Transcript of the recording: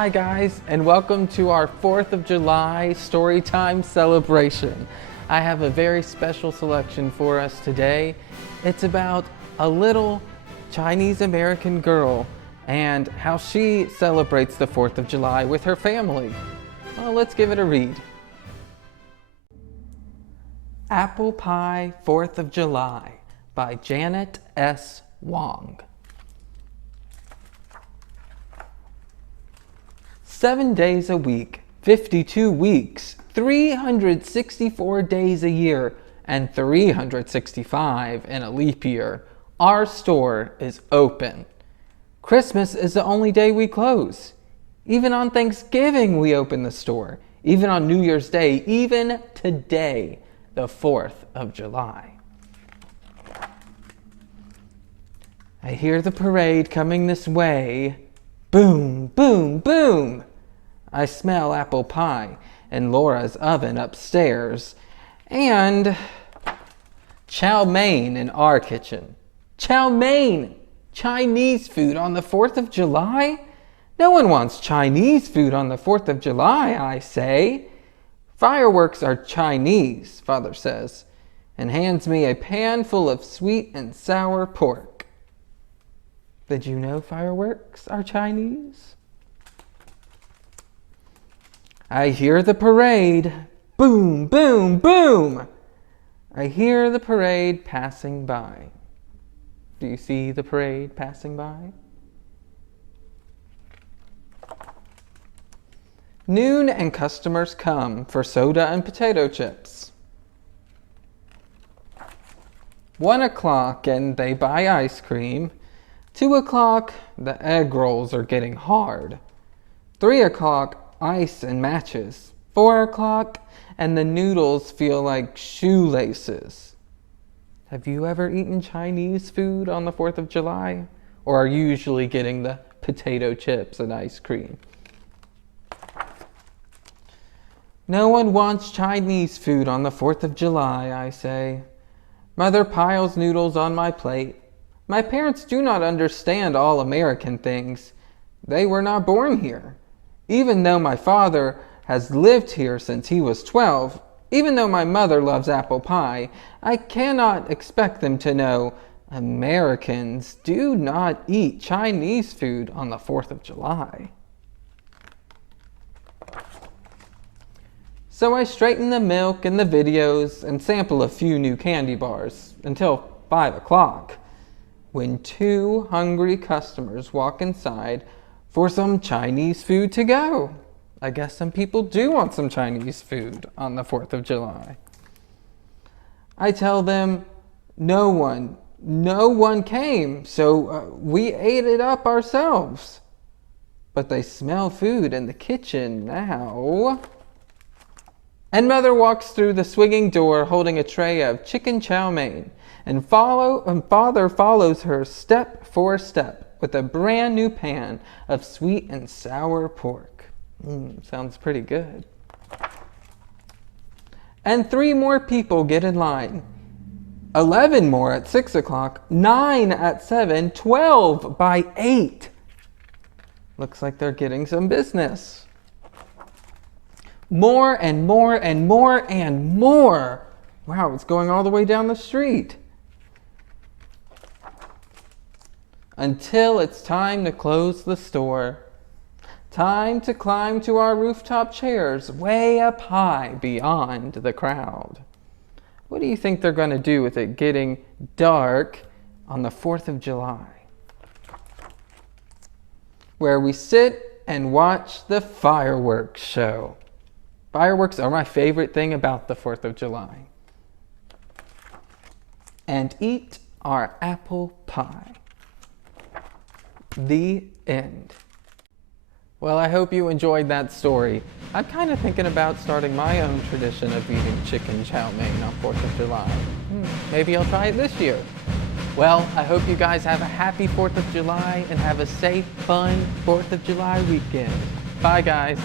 Hi guys, and welcome to our 4th of July Storytime celebration. I have a very special selection for us today. It's about a little Chinese American girl and how she celebrates the 4th of July with her family. Well, let's give it a read. Apple Pie 4th of July by Janet S. Wong. 7 days a week, 52 weeks, 364 days a year, and 365 in a leap year, our store is open. Christmas is the only day we close. Even on Thanksgiving we open the store. Even on New Year's Day, even today, the 4th of July. I hear the parade coming this way. Boom, boom, boom. I smell apple pie in Laura's oven upstairs and chow mein in our kitchen. Chow mein! Chinese food on the 4th of July? No one wants Chinese food on the 4th of July, I say. Fireworks are Chinese, Father says, and hands me a pan full of sweet and sour pork. Did you know fireworks are Chinese? I hear the parade. Boom, boom, boom. I hear the parade passing by. Do you see the parade passing by? Noon and customers come for soda and potato chips. 1 o'clock and they buy ice cream. 2 o'clock, the egg rolls are getting hard. 3 o'clock, ice and matches. 4 o'clock, and the noodles feel like shoelaces. Have you ever eaten Chinese food on the 4th of July? Or are you usually getting the potato chips and ice cream? No one wants Chinese food on the 4th of July, I say. Mother piles noodles on my plate. My parents do not understand all American things. They were not born here. Even though my father has lived here since he was 12, even though my mother loves apple pie, I cannot expect them to know Americans do not eat Chinese food on the 4th of July. So I straighten the milk and the videos and sample a few new candy bars until 5 o'clock, when 2 hungry customers walk inside for some Chinese food to go. I guess some people do want some Chinese food on the 4th of July. I tell them no one came, so we ate it up ourselves. But they smell food in the kitchen now. And Mother walks through the swinging door holding a tray of chicken chow mein, and Father follows her step for step with a brand new pan of sweet and sour pork. Sounds pretty good. And 3 more people get in line. 11 more at 6 o'clock, 9 at 7, 12 by 8. Looks like they're getting some business. More and more and more and more. Wow, it's going all the way down the street. Until it's time to close the store. Time to climb to our rooftop chairs way up high beyond the crowd. What do you think they're going to do with it getting dark on the 4th of July? Where we sit and watch the fireworks show. Fireworks are my favorite thing about the 4th of July. And eat our apple pie. The end. Well, I hope you enjoyed that story. I'm kind of thinking about starting my own tradition of eating chicken chow mein on 4th of July. Maybe I'll try it this year. Well, I hope you guys have a happy 4th of July and have a safe, fun 4th of July weekend. Bye, guys.